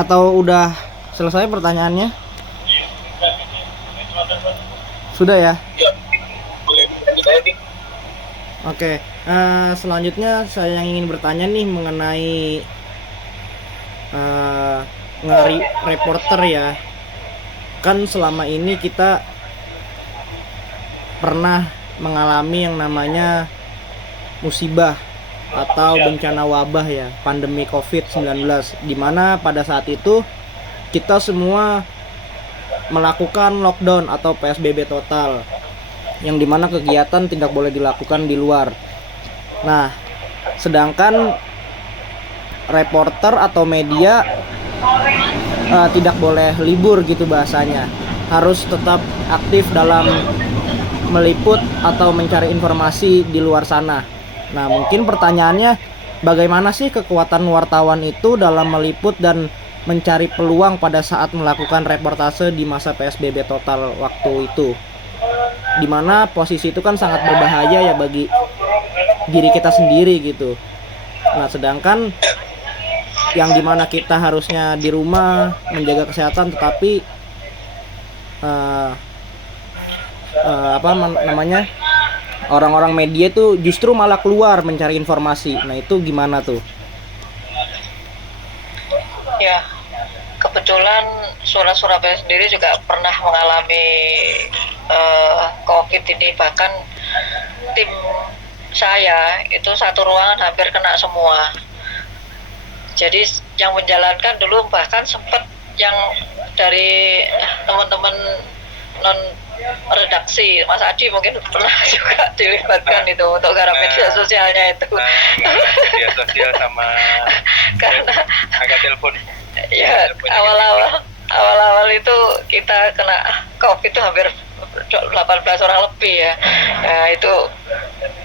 Atau udah selesai pertanyaannya? Sudah ya? Oke, selanjutnya saya yang ingin bertanya nih mengenai reporter ya. Kan selama ini kita pernah mengalami yang namanya musibah atau bencana wabah ya, pandemi COVID-19, di mana pada saat itu kita semua melakukan lockdown atau PSBB total, yang dimana kegiatan tidak boleh dilakukan di luar. Nah, sedangkan reporter atau media tidak boleh libur gitu bahasanya, harus tetap aktif dalam meliput atau mencari informasi di luar sana. Nah, mungkin pertanyaannya, bagaimana sih kekuatan wartawan itu dalam meliput dan mencari peluang pada saat melakukan reportase di masa PSBB total waktu itu, dimana posisi itu kan sangat berbahaya ya bagi diri kita sendiri gitu. Nah, sedangkan yang dimana kita harusnya di rumah menjaga kesehatan, tetapi namanya orang-orang media itu justru malah keluar mencari informasi. Nah, itu gimana tuh? Ya, kebetulan Suara Surabaya sendiri juga pernah mengalami COVID ini, bahkan tim saya itu satu ruangan hampir kena semua. Jadi yang menjalankan dulu bahkan sempat yang dari teman-teman non redaksi, Mas Adi mungkin pernah juga dilibatkan itu untuk garap media sosialnya itu. Media sosial sama Karena agak telepon. Ya, awal-awal itu kita kena COVID itu hampir 18 orang lebih ya. Nah, itu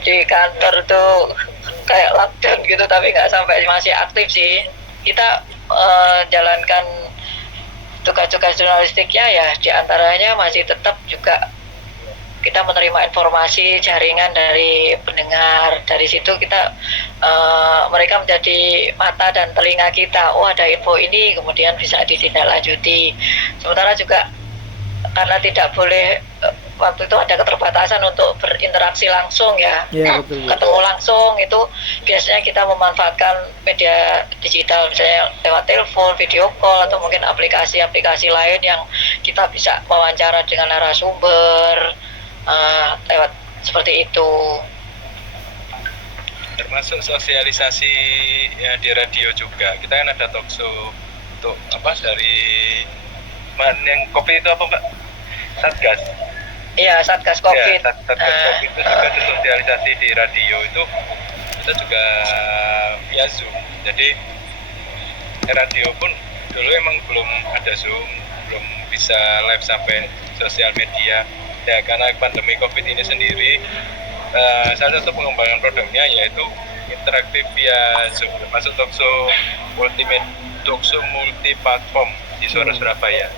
di kantor tuh kayak lockdown gitu, tapi nggak sampai masih aktif sih. Kita jalankan tugas-tugas jurnalistiknya ya, diantaranya masih tetap juga kita menerima informasi jaringan dari pendengar. Dari situ kita mereka menjadi mata dan telinga kita. Oh, ada info ini, kemudian bisa ditindaklanjuti. Sementara juga karena tidak boleh waktu itu ada keterbatasan untuk berinteraksi langsung ya, betul. ketemu langsung, itu biasanya kita memanfaatkan media digital, misalnya lewat telepon, video call, atau mungkin aplikasi-aplikasi lain yang kita bisa wawancara dengan narasumber lewat seperti itu. Termasuk sosialisasi ya di radio juga. Kita kan ada talkshow untuk dari yang COVID itu apa Mbak? Satgas. Iya, Satgas COVID. Ya, Satgas COVID itu juga sosialisasi di radio itu kita juga via Zoom. Jadi radio pun dulu emang belum ada Zoom, belum bisa live sampai sosial media. Ya, karena pandemi COVID ini sendiri, salah satu pengembangan produknya yaitu interaktif via Zoom, termasuk talkshow multi-platform di Suara Surabaya.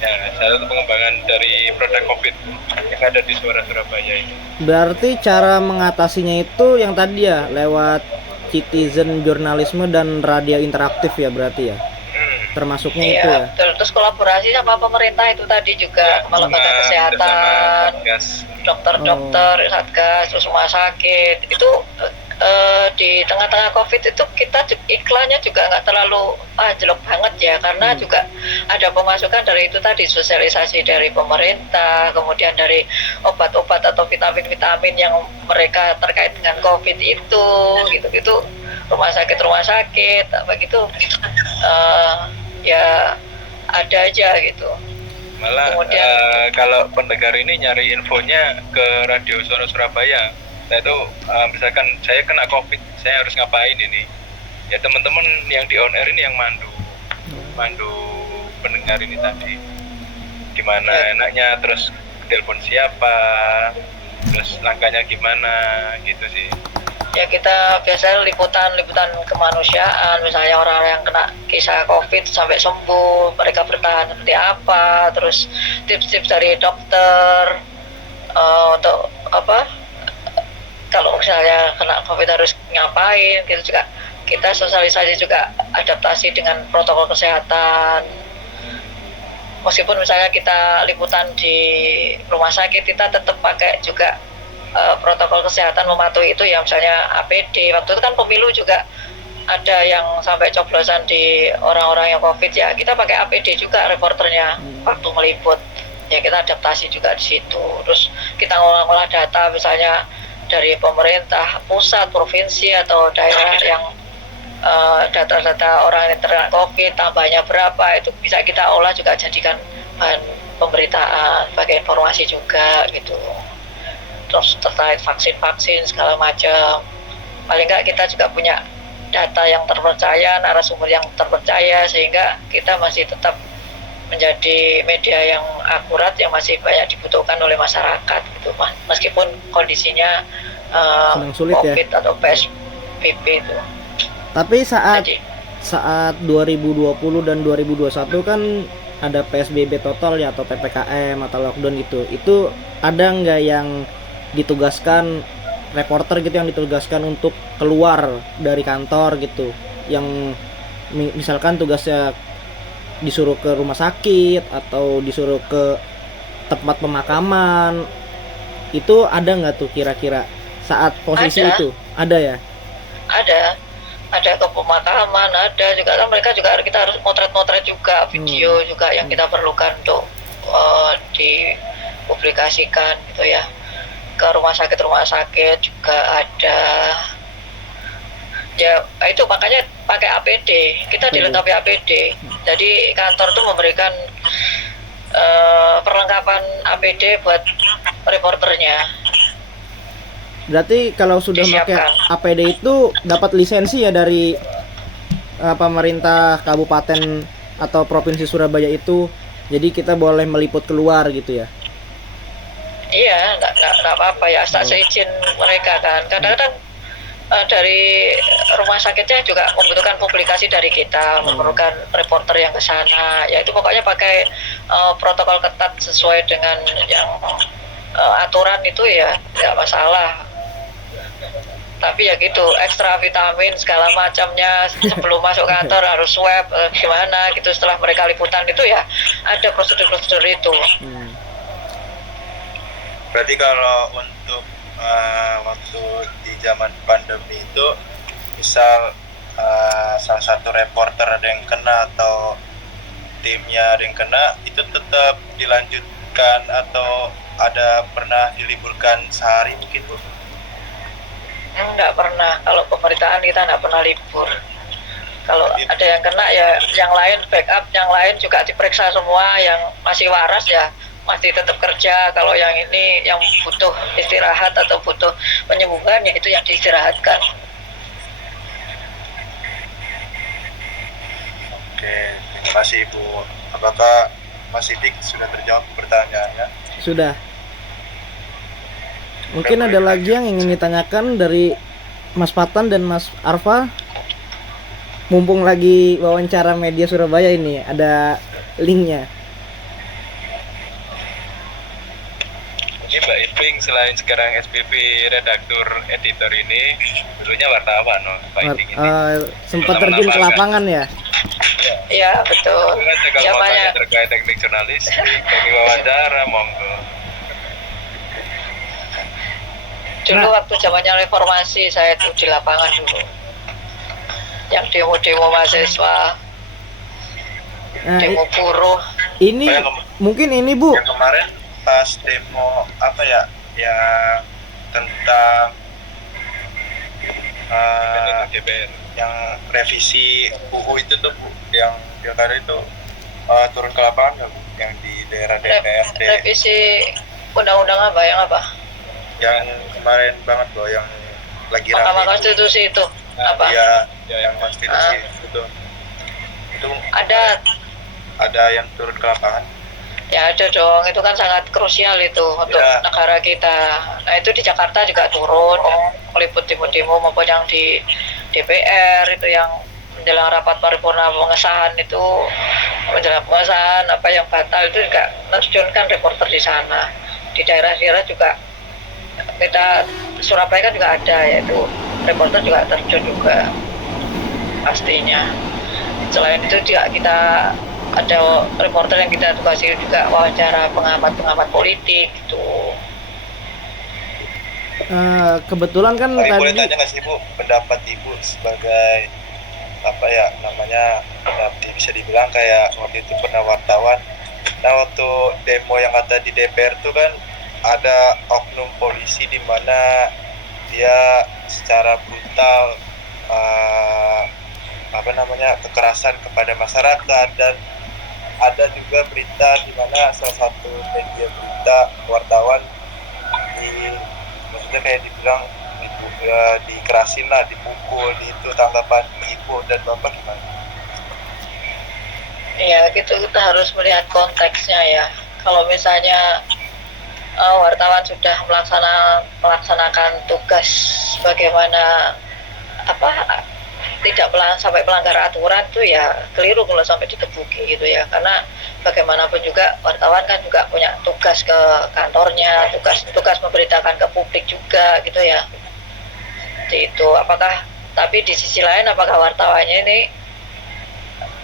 Ya, salah satu pengembangan dari produk COVID yang ada di Suara Surabaya ini. Berarti cara mengatasinya itu yang tadi ya, lewat citizen jurnalisme dan radio interaktif ya berarti ya? Termasuknya itu ya. Betul. Terus kolaborasi sama pemerintah itu tadi juga, lembaga kesehatan, dokter-dokter, Satgas, terus rumah sakit. Itu di tengah-tengah COVID itu kita iklannya juga nggak terlalu jelek banget ya, karena juga ada pemasukan dari itu tadi, sosialisasi dari pemerintah, kemudian dari obat-obat atau vitamin-vitamin yang mereka terkait dengan COVID itu, gitu-gitu, rumah sakit apa gitu, ya ada aja gitu. Malah kemudian, kalau pendengar ini nyari infonya ke Radio Suara Surabaya, nah itu misalkan saya kena COVID, saya harus ngapain ini? Ya teman-teman yang di on air ini yang mandu pendengar ini tadi, gimana enaknya, terus telepon siapa, terus langkahnya gimana, gitu sih. Ya, kita biasanya liputan kemanusiaan, misalnya orang yang kena kisah COVID sampai sembuh, mereka bertahan seperti apa, terus tips-tips dari dokter untuk kalau misalnya kena COVID harus ngapain, gitu juga kita sosialisasi juga adaptasi dengan protokol kesehatan. Meskipun misalnya kita liputan di rumah sakit, kita tetap pakai juga protokol kesehatan, mematuhi itu ya, misalnya APD. Waktu itu kan pemilu juga ada yang sampai coblosan di orang-orang yang COVID ya, kita pakai APD juga reporternya waktu meliput. Ya kita adaptasi juga di situ. Terus kita ngolah data misalnya dari pemerintah pusat, provinsi atau daerah yang data-data orang yang terkena COVID tambahnya berapa, itu bisa kita olah juga jadikan bahan pemberitaan, sebagai informasi juga gitu. Terus terkait vaksin-vaksin segala macam, paling nggak kita juga punya data yang terpercaya, narasumber yang terpercaya, sehingga kita masih tetap menjadi media yang akurat yang masih banyak dibutuhkan oleh masyarakat gitu, meskipun kondisinya sedang sulit COVID ya. atau PSBB itu. Tapi saat Jadi, 2020 dan 2021 kan ada PSBB total ya, atau PPKM atau lockdown gitu. Itu ada nggak yang ditugaskan reporter gitu, yang ditugaskan untuk keluar dari kantor gitu, yang misalkan tugasnya disuruh ke rumah sakit atau disuruh ke tempat pemakaman, itu ada nggak tuh kira-kira saat posisi Ada. itu? Ada ya? ada ke pemakaman, ada juga kan, mereka juga kita harus motret juga, video juga yang kita perlukan untuk dipublikasikan gitu ya. Ke rumah sakit juga ada. Ya itu makanya pakai APD, kita dilengkapi APD. Jadi kantor tuh memberikan perlengkapan APD buat reporternya. Berarti kalau sudah pakai Disiapkan. APD itu dapat lisensi ya dari pemerintah kabupaten atau provinsi Surabaya itu, jadi kita boleh meliput keluar gitu ya? Iya, nggak apa-apa ya, asal seizin mereka kan. Kadang-kadang dari rumah sakitnya juga membutuhkan publikasi dari kita, memerlukan reporter yang ke sana. Ya itu pokoknya pakai protokol ketat sesuai dengan yang aturan itu ya, nggak masalah. Tapi ya gitu, ekstra vitamin segala macamnya sebelum masuk kantor harus swab gimana gitu, setelah mereka liputan itu ya ada prosedur-prosedur itu. Berarti kalau untuk waktu di zaman pandemi itu, misal salah satu reporter ada yang kena atau timnya ada yang kena, itu tetap dilanjutkan atau ada pernah diliburkan sehari mungkin, Bu? Enggak pernah, kalau pemberitaan kita enggak pernah libur. Kalau ada yang kena ya yang lain backup, yang lain juga diperiksa semua, yang masih waras ya masih tetap kerja. Kalau yang ini yang butuh istirahat atau butuh penyembuhan ya itu yang diistirahatkan. Oke, terima kasih Bu. Apakah Mas Sidik sudah terjawab pertanyaannya? Sudah. Mungkin ada lagi yang ingin ditanyakan dari Mas Patan dan Mas Arfa. Mumpung lagi wawancara media Surabaya ini, ada linknya. Ini Mbak Iping selain sekarang SPP redaktur editor ini, dulunya wartawan, no, Mbak Iping ini. Sempat terjun ke lapangan ya? Iya betul. Kalau mau tanya terkait teknik jurnalis, teknik wawancara, monggo. Dulu waktu zamannya reformasi saya tuh di lapangan dulu, yang demo-demo mahasiswa, demo buruh. Ini mungkin ini Bu. Yang kemarin pas demo apa ya, yang tentang DPR, yang revisi UU itu tuh Bu, yang pilkada itu turun ke lapangan nggak Bu? Yang di daerah DPRD. Revisi undang-undang apa? Yang apa? Yang kemarin banget loh, yang lagi Mahkamah Konstitusi itu apa? Iya, yang konstitusi itu ada yang turun ke lapangan. Ya ada dong, itu kan sangat krusial itu untuk negara kita. Nah itu di Jakarta juga turun, meliput demo-demo maupun yang di DPR itu, yang menjelang rapat paripurna pengesahan itu, menjelang pengesahan apa yang batal itu juga terjunkan reporter di sana. Di daerah-daerah juga kita, Surabaya kan juga ada, yaitu reporter juga terjun juga. pastinya. Selain itu juga kita ada reporter yang kita tugasi juga wawancara pengamat politik gitu. Kebetulan kan Tapi boleh tadi tanya nggak sih Bu, pendapat Ibu sebagai apa ya namanya, bisa dibilang kayak waktu itu pernah wartawan. Nah waktu demo yang ada di DPR tuh kan ada oknum polisi di mana dia secara brutal apa namanya kekerasan kepada masyarakat, dan ada juga berita di mana salah satu media berita wartawan maksudnya kayak dibilang dikerasin lah, dipukul. Itu tanggapan Ibu dan Bapak gimana? Ya gitu, kita harus melihat konteksnya ya. Kalau misalnya wartawan sudah melaksanakan tugas bagaimana tidak sampai melanggar aturan tuh ya keliru kalau sampai dikebuki gitu ya, karena bagaimanapun juga wartawan kan juga punya tugas ke kantornya, tugas memberitakan ke publik juga gitu ya. Seperti itu. Tapi di sisi lain apakah wartawannya ini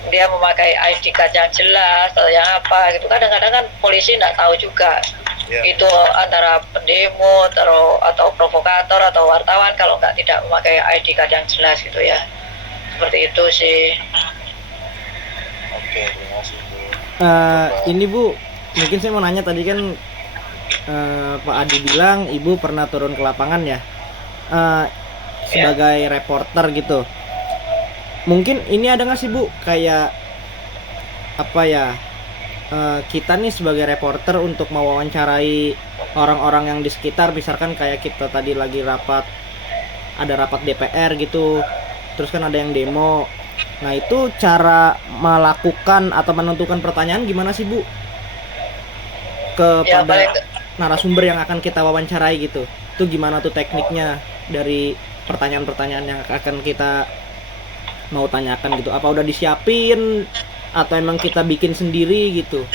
dia memakai ID card yang jelas atau yang apa gitu, kadang-kadang kan polisi nggak tahu juga itu antara pendemo atau provokator atau wartawan kalau tidak memakai ID card yang jelas gitu ya. Seperti itu sih. Oke, terima kasih Bu. ini Bu, mungkin saya mau nanya tadi kan Pak Adi bilang Ibu pernah turun ke lapangan ya, sebagai reporter gitu. Mungkin ini ada nggak sih Bu kayak apa ya, kita nih sebagai reporter untuk mewawancarai orang-orang yang di sekitar, misalkan kayak kita tadi lagi ada rapat DPR gitu, terus kan ada yang demo. Nah itu cara melakukan atau menentukan pertanyaan gimana sih Bu kepada narasumber yang akan kita wawancarai gitu? Itu gimana tuh tekniknya dari pertanyaan-pertanyaan yang akan kita mau tanyakan gitu? Apa udah disiapin atau emang kita bikin sendiri gitu?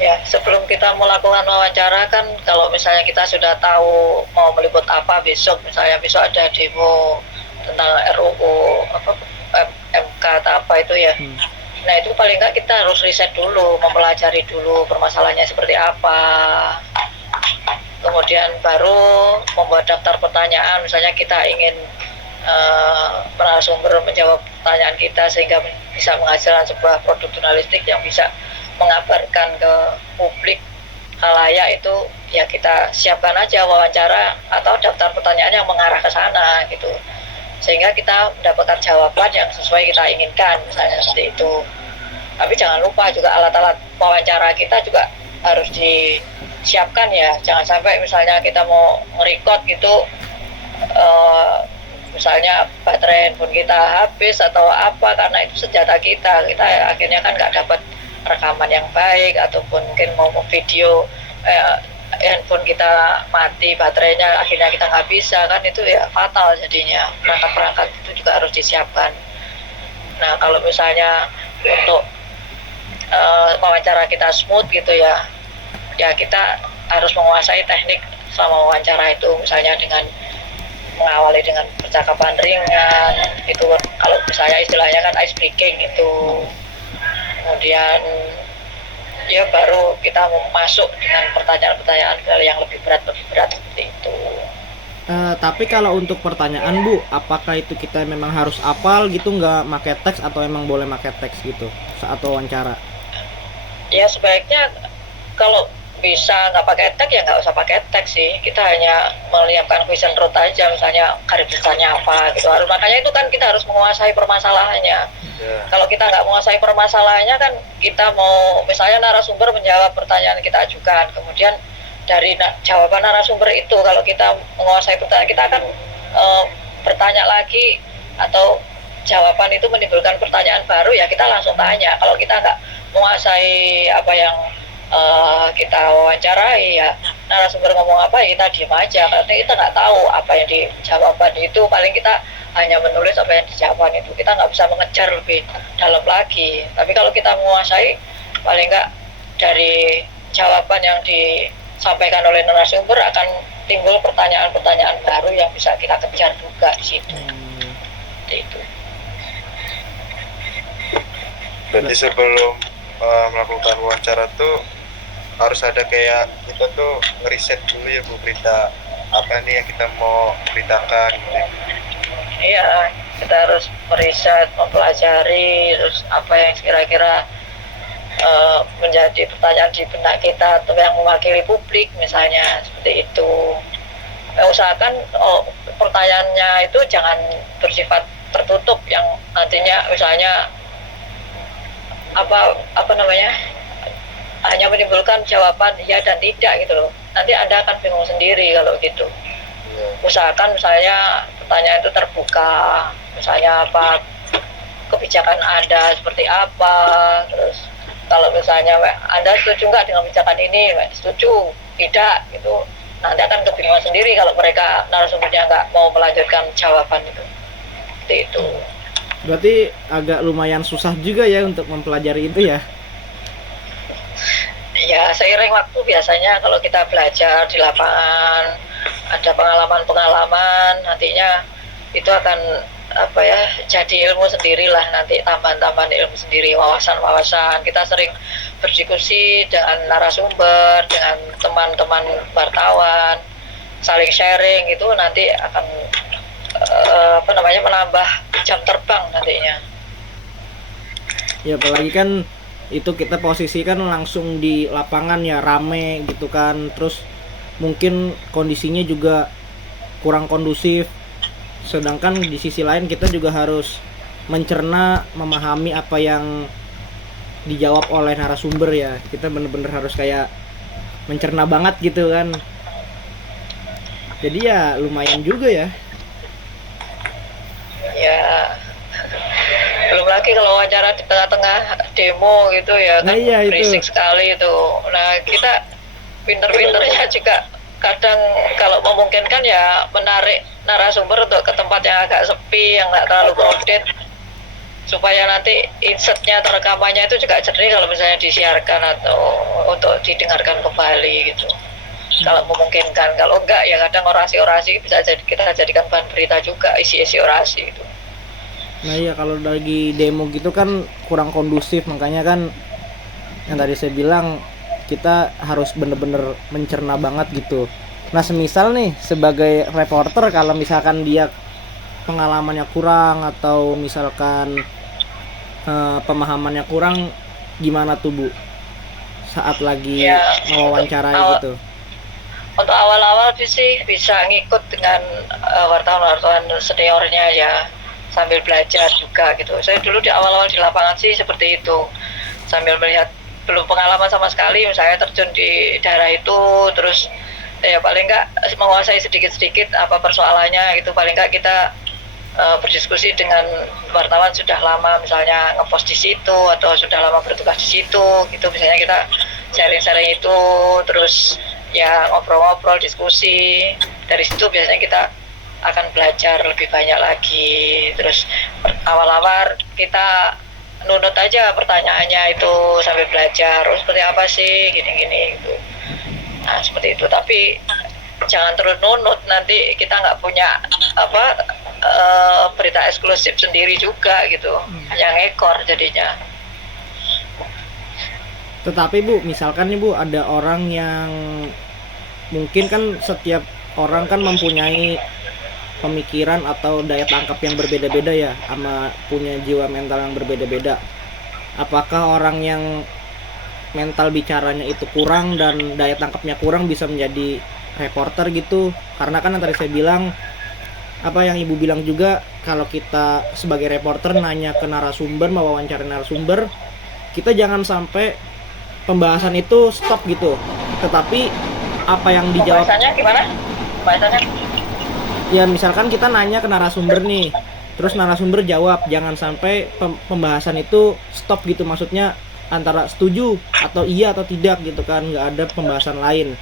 Ya, sebelum kita melakukan wawancara kan kalau misalnya kita sudah tahu mau meliput apa besok, misalnya besok ada demo tentang RUU MK atau apa itu ya. Nah itu paling nggak kita harus riset dulu, mempelajari dulu permasalahannya seperti apa. Kemudian baru membuat daftar pertanyaan, misalnya kita ingin narasumber menjawab pertanyaan kita sehingga bisa menghasilkan sebuah produk jurnalistik yang bisa mengabarkan ke publik khalayak, itu ya kita siapkan aja wawancara atau daftar pertanyaan yang mengarah ke sana gitu, sehingga kita mendapatkan jawaban yang sesuai kita inginkan misalnya seperti itu. Tapi jangan lupa juga alat-alat wawancara kita juga harus disiapkan ya, jangan sampai misalnya kita mau nge-record gitu misalnya baterai handphone kita habis atau apa, karena itu senjata kita akhirnya kan nggak dapat rekaman yang baik, ataupun mungkin mau video handphone kita mati baterainya, akhirnya kita nggak bisa, kan itu ya fatal jadinya. Perangkat-perangkat itu juga harus disiapkan. Nah kalau misalnya untuk wawancara kita smooth gitu ya kita harus menguasai teknik selama wawancara itu, misalnya dengan mengawali dengan percakapan ringan itu, kalau misalnya istilahnya kan ice breaking itu. Kemudian ya baru kita masuk dengan pertanyaan-pertanyaan yang lebih berat seperti itu. Tapi kalau untuk pertanyaan Bu, apakah itu kita memang harus hafal gitu, nggak pakai teks, atau emang boleh pakai teks gitu saat wawancara? Ya sebaiknya kalau bisa nggak pakai teks ya nggak usah pakai teks sih, kita hanya menyiapkan question road aja, misalnya garis besarnya apa gitu. Makanya itu kan kita harus menguasai permasalahannya. Kalau kita nggak menguasai permasalahannya kan kita mau misalnya narasumber menjawab pertanyaan kita ajukan, kemudian dari jawaban narasumber itu kalau kita menguasai pertanyaan, kita akan bertanya lagi, atau jawaban itu menimbulkan pertanyaan baru ya kita langsung tanya. Kalau kita nggak menguasai apa yang kita wawancarai ya narasumber ngomong apa ya kita diam aja, karena kita nggak tahu apa yang dijawaban itu, paling kita hanya menulis apa yang dijawaban itu, kita nggak bisa mengejar lebih dalam lagi. Tapi kalau kita menguasai, paling nggak dari jawaban yang disampaikan oleh narasumber akan timbul pertanyaan-pertanyaan baru yang bisa kita kejar juga di situ. seperti itu. Berarti sebelum melakukan wawancara tuh harus ada kayak kita tuh ngeriset dulu ya Bu, berita apa nih yang kita mau beritakan gitu. Iya, kita harus meriset, mempelajari, terus apa yang kira-kira menjadi pertanyaan di benak kita atau yang mewakili publik misalnya, seperti itu. Usahakan pertanyaannya itu jangan bersifat tertutup yang nantinya misalnya apa namanya hanya menimbulkan jawaban ya dan tidak gitu loh. Nanti Anda akan bingung sendiri kalau gitu. Usahakan misalnya pertanyaan itu terbuka, misalnya apa kebijakan Anda seperti apa, terus kalau misalnya Anda setuju nggak dengan kebijakan ini, setuju, tidak, gitu. Nanti akan kebingungan sendiri kalau mereka narasumbernya nggak mau melanjutkan jawaban itu. Seperti itu. Berarti agak lumayan susah juga ya untuk mempelajari itu ya? Ya, seiring waktu biasanya kalau kita belajar di lapangan, ada pengalaman-pengalaman, nantinya itu akan jadi ilmu sendirilah, nanti tambahan-tambahan ilmu sendiri, wawasan-wawasan. Kita sering berdiskusi dengan narasumber, dengan teman-teman wartawan, saling sharing, itu nanti akan menambah jam terbang nantinya. Ya apalagi kan itu kita posisi kan langsung di lapangan ya, rame gitu kan, terus mungkin kondisinya juga kurang kondusif, sedangkan di sisi lain kita juga harus mencerna, memahami apa yang dijawab oleh narasumber ya. Kita bener-bener harus kayak mencerna banget gitu kan, jadi ya lumayan juga ya. Ya, belum lagi kalau wawancara di tengah-tengah demo gitu ya, kan iya, berisik itu sekali itu. Nah, kita pinter-pinternya juga kadang kalau memungkinkan ya menarik narasumber untuk ke tempat yang agak sepi, yang nggak terlalu crowded, supaya nanti insertnya atau rekamannya itu juga jernih kalau misalnya disiarkan atau untuk didengarkan kembali gitu. Kalau memungkinkan, kalau enggak ya kadang orasi-orasi bisa kita jadikan bahan berita juga, isi-isi orasi itu. Nah iya, kalau lagi demo gitu kan kurang kondusif, makanya kan yang tadi saya bilang kita harus bener-bener mencerna banget gitu. Nah semisal nih sebagai reporter, kalau misalkan dia pengalamannya kurang atau misalkan pemahamannya kurang, gimana tuh Bu saat lagi mewawancarai gitu? Untuk awal-awal sih bisa ngikut dengan wartawan-wartawan seniornya ya, sambil belajar juga gitu. Saya dulu di awal-awal di lapangan sih seperti itu, sambil melihat, belum pengalaman sama sekali, misalnya terjun di daerah itu, terus ya paling nggak menguasai sedikit-sedikit apa persoalannya gitu. Paling nggak kita berdiskusi dengan wartawan sudah lama misalnya ngepost di situ atau sudah lama bertugas di situ gitu, misalnya kita sharing-sharing itu, terus ya ngobrol-ngobrol, diskusi. Dari situ biasanya kita akan belajar lebih banyak lagi. Terus awal-awal kita nunut aja pertanyaannya itu sambil belajar, oh seperti apa sih gini-gini gitu. Nah seperti itu, tapi jangan terus nunut, nanti kita nggak punya berita eksklusif sendiri juga gitu, hanya ngekor jadinya. Tetapi Bu, misalkan nih Bu, ada orang yang mungkin kan setiap orang kan mempunyai pemikiran atau daya tangkap yang berbeda-beda ya, sama punya jiwa mental yang berbeda-beda. Apakah orang yang mental bicaranya itu kurang dan daya tangkapnya kurang bisa menjadi reporter gitu? Karena kan yang tadi saya bilang, apa yang Ibu bilang juga, kalau kita sebagai reporter nanya ke narasumber, mewawancarai narasumber, kita jangan sampai pembahasan itu stop gitu, tetapi apa yang dijawab. Pembahasannya gimana? Pembahasannya? Ya misalkan kita nanya ke narasumber nih, terus narasumber jawab, jangan sampai pembahasan itu stop gitu, maksudnya antara setuju atau iya atau tidak gitu kan, nggak ada pembahasan lain.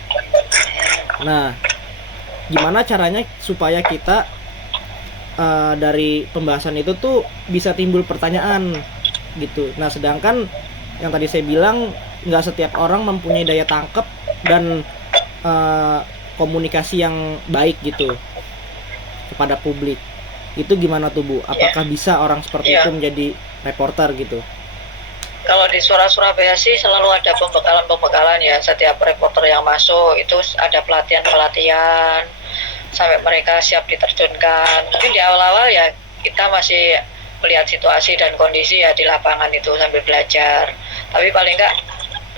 Nah gimana caranya supaya kita dari pembahasan itu tuh bisa timbul pertanyaan gitu. Nah sedangkan yang tadi saya bilang, nggak setiap orang mempunyai daya tangkap dan komunikasi yang baik gitu kepada publik. Itu gimana tuh Bu? Apakah bisa orang seperti Iya. itu menjadi reporter gitu? Kalau di Suara Surabaya sih selalu ada pembekalan-pembekalan ya. Setiap reporter yang masuk itu ada pelatihan-pelatihan sampai mereka siap diterjunkan. Mungkin di awal-awal ya kita masih melihat situasi dan kondisi ya di lapangan itu sambil belajar. Tapi paling enggak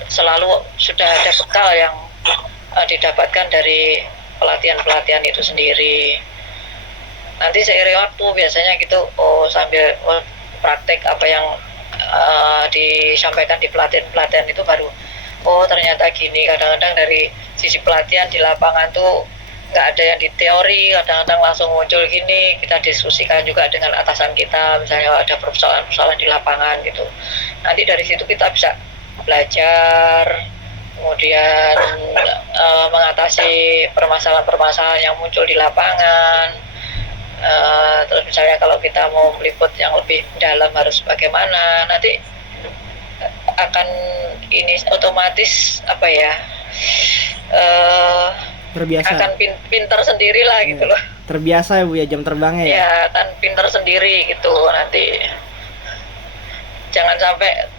selalu sudah ada bekal yang didapatkan dari pelatihan-pelatihan itu sendiri. Nanti seiring waktu biasanya gitu, sambil praktek apa yang disampaikan di pelatihan-pelatihan itu baru ternyata gini. Kadang-kadang dari sisi pelatihan di lapangan tuh nggak ada yang di teori, kadang-kadang langsung muncul gini, kita diskusikan juga dengan atasan kita, misalnya ada persoalan-persoalan di lapangan gitu. Nanti dari situ kita bisa belajar, kemudian mengatasi permasalahan-permasalahan yang muncul di lapangan. Terus misalnya kalau kita mau meliput yang lebih dalam harus bagaimana, nanti akan ini otomatis apa ya, Terbiasa. akan pinter sendiri lah gitu loh. Terbiasa ya Bu ya jam terbangnya ya. Ya akan pinter sendiri gitu nanti. Jangan sampai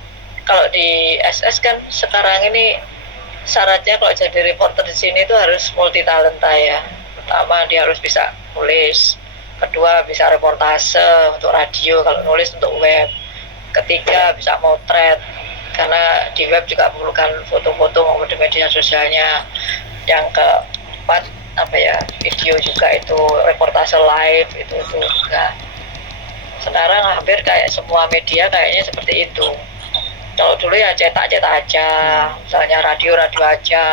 kalau di SS kan sekarang ini syaratnya kalau jadi reporter di sini itu harus multi talenta ya. Pertama dia harus bisa nulis, kedua bisa reportase untuk radio, kalau nulis untuk web, ketiga bisa motret karena di web juga memerlukan foto-foto maupun di media sosialnya, yang keempat apa ya, video juga itu reportase live itu juga. Sekarang hampir kayak semua media kayaknya seperti itu. Kalau dulu ya cetak aja, misalnya radio aja,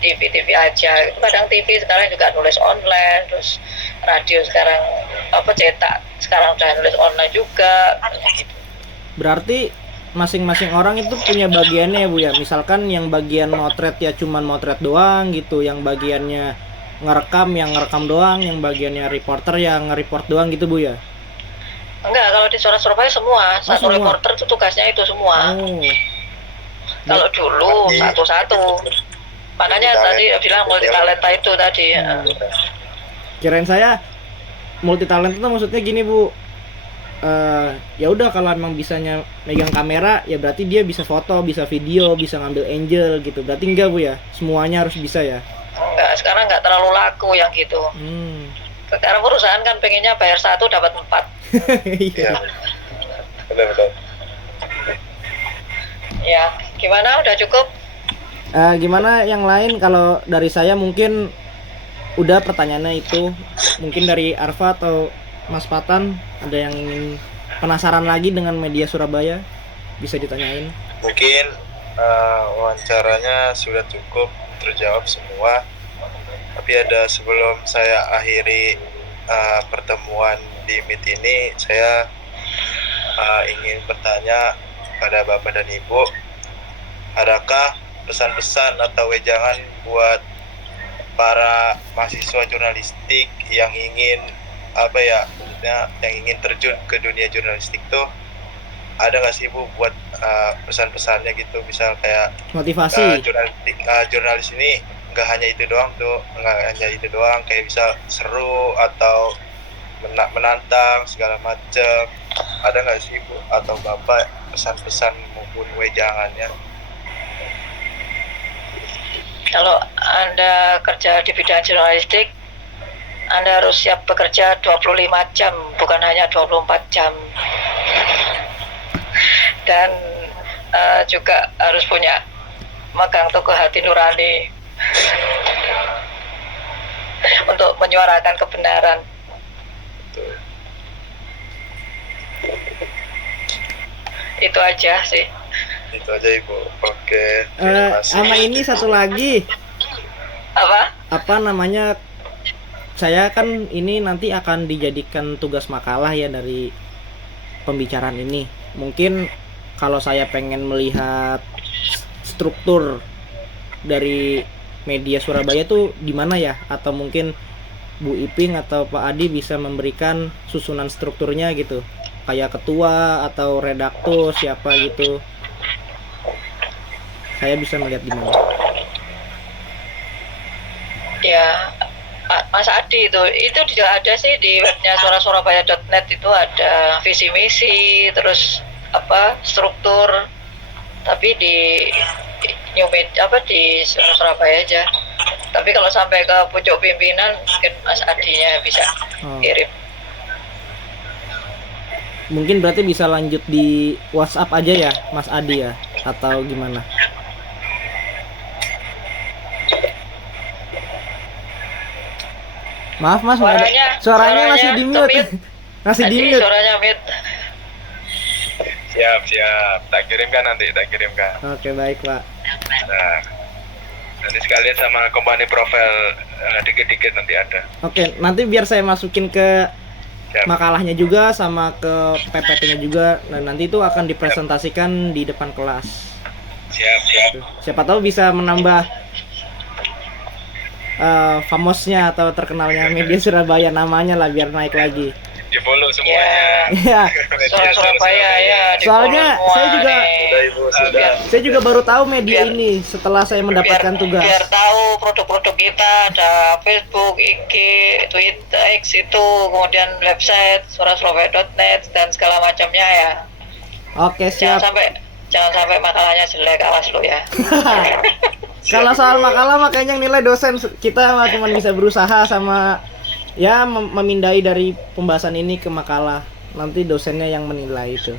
TV aja. Itu kadang TV sekarang juga nulis online, terus radio sekarang apa cetak sekarang udah nulis online juga. Gitu. Berarti masing-masing orang itu punya bagiannya ya Bu ya. Misalkan yang bagian motret ya cuman motret doang gitu, yang bagiannya ngerekam yang ngerekam doang, yang bagiannya reporter yang nge-report doang gitu Bu ya. Enggak, kalau di Suara Surabaya semua, satu semua. reporter itu tugasnya itu semua. Oh. Kalau dulu Berarti- satu-satu. Makanya tadi bilang multi talenta itu tadi. Kirain saya multi talent itu maksudnya gini Bu. Ya udah kalau emang bisanya megang kamera ya berarti dia bisa foto, bisa video, bisa ngambil angel gitu. Berarti enggak Bu ya? Semuanya harus bisa ya. Enggak, sekarang enggak terlalu laku yang gitu. Sekarang perusahaan kan pengennya bayar 1 dapat 4. Iya. Benar-benar. Ya, gimana? Udah cukup? Gimana yang lain? Kalau dari saya mungkin udah pertanyaannya itu. Mungkin dari Arfa atau Mas Patan ada yang ingin penasaran lagi dengan media Surabaya, bisa ditanyain. Mungkin wawancaranya sudah cukup terjawab semua. Tapi ada sebelum saya akhiri pertemuan di Meet ini, saya ingin bertanya pada Bapak dan Ibu, adakah pesan-pesan atau wejangan buat para mahasiswa jurnalistik yang ingin maksudnya yang ingin terjun ke dunia jurnalistik tuh, ada nggak sih Bu buat pesan-pesannya gitu, misal kayak Motivasi. jurnalis ini nggak hanya itu doang, kayak bisa seru atau menantang segala macam. Ada nggak sih Bu atau Bapak pesan-pesan maupun wejangannya? Kalau Anda kerja di bidang jurnalistik, Anda harus siap bekerja 25 jam, bukan hanya 24 jam. Dan juga harus punya megang teguh hati nurani untuk menyuarakan kebenaran. Itu aja sih. Itu aja Ibu. Oke, terima kasih. Sama ini satu lagi, apa namanya, saya kan ini nanti akan dijadikan tugas makalah ya dari pembicaraan ini. Mungkin kalau saya pengen melihat struktur dari media Surabaya tuh di mana ya, atau mungkin Bu Iping atau Pak Adi bisa memberikan susunan strukturnya gitu, kayak ketua atau redaktur siapa gitu, saya bisa melihat di mana. Ya, Mas Adi itu juga ada sih di webnya suarasurabaya.net, itu ada visi misi, terus apa struktur, tapi di New Media di Surabaya aja. Tapi kalau sampai ke pucuk pimpinan mungkin Mas Adinya bisa kirim. Mungkin berarti bisa lanjut di WhatsApp aja ya Mas Adi ya, atau gimana? Maaf Mas, suaranya masih di mute. Masih di mute. Suaranya mute. Siap, tak kirimkan nanti, Oke, baik Pak. Nah, nanti sekalian sama company profile dikit-dikit nanti ada. Oke, nanti biar saya masukin ke Siap. makalahnya juga sama ke PPT-nya juga. Nah, nanti itu akan dipresentasikan di depan kelas. Siap. Siapa tahu bisa menambah famosnya atau terkenalnya media Surabaya, namanya lah biar naik lagi. Di follow semuanya. Iya. Suara Surabaya ya. Soalnya saya juga baru tahu media Biar- ini setelah saya mendapatkan tugas. Biar tahu produk-produk kita, ada Facebook, IG, Twitter, X itu, kemudian website suarasurabaya.net dan segala macamnya ya. Oke, siap. Jangan sampai makalahnya jelek, awas lo ya. Kalau soal makalah makanya yang nilai dosen, kita cuma bisa berusaha sama ya memindai dari pembahasan ini ke makalah. Nanti dosennya yang menilai itu.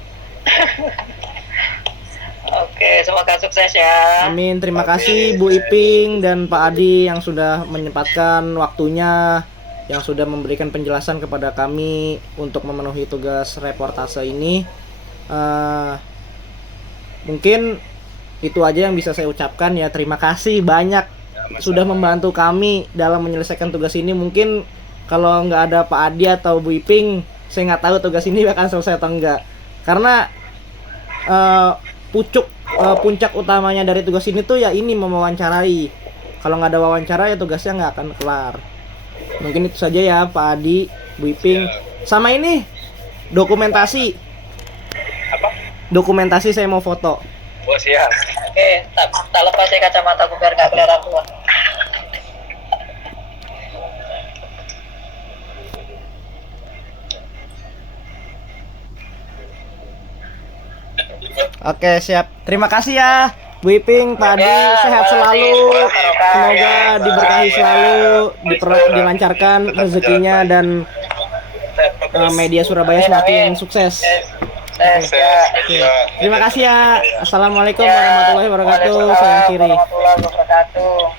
Oke, semoga sukses ya. Amin. Terima kasih Bu Iping dan Pak Adi yang sudah menyempatkan waktunya, yang sudah memberikan penjelasan kepada kami untuk memenuhi tugas reportase ini. Mungkin itu aja yang bisa saya ucapkan ya. Terima kasih banyak sudah membantu kami dalam menyelesaikan tugas ini. Mungkin kalau nggak ada Pak Adi atau Bu Iping, saya nggak tahu tugas ini akan selesai atau enggak. Karena puncak utamanya dari tugas ini tuh ya ini, mewawancarai. Kalau nggak ada wawancara ya tugasnya nggak akan kelar. Mungkin itu saja ya Pak Adi, Bu Iping. Sama ini dokumentasi. Apa? Dokumentasi saya mau foto. Oh, siap. Oke, tak lepas ya kacamataku biar nggak kelihatan tua. Oke, siap. Terima kasih ya Bu Iping, Pak Adi, sehat selalu. Semoga diberkahi selalu, dilancarkan rezekinya dan media Surabaya semakin sukses. Oke. Terima kasih ya. Assalamualaikum warahmatullahi wabarakatuh. Saya akhiri. Warahmatullahi wabarakatuh.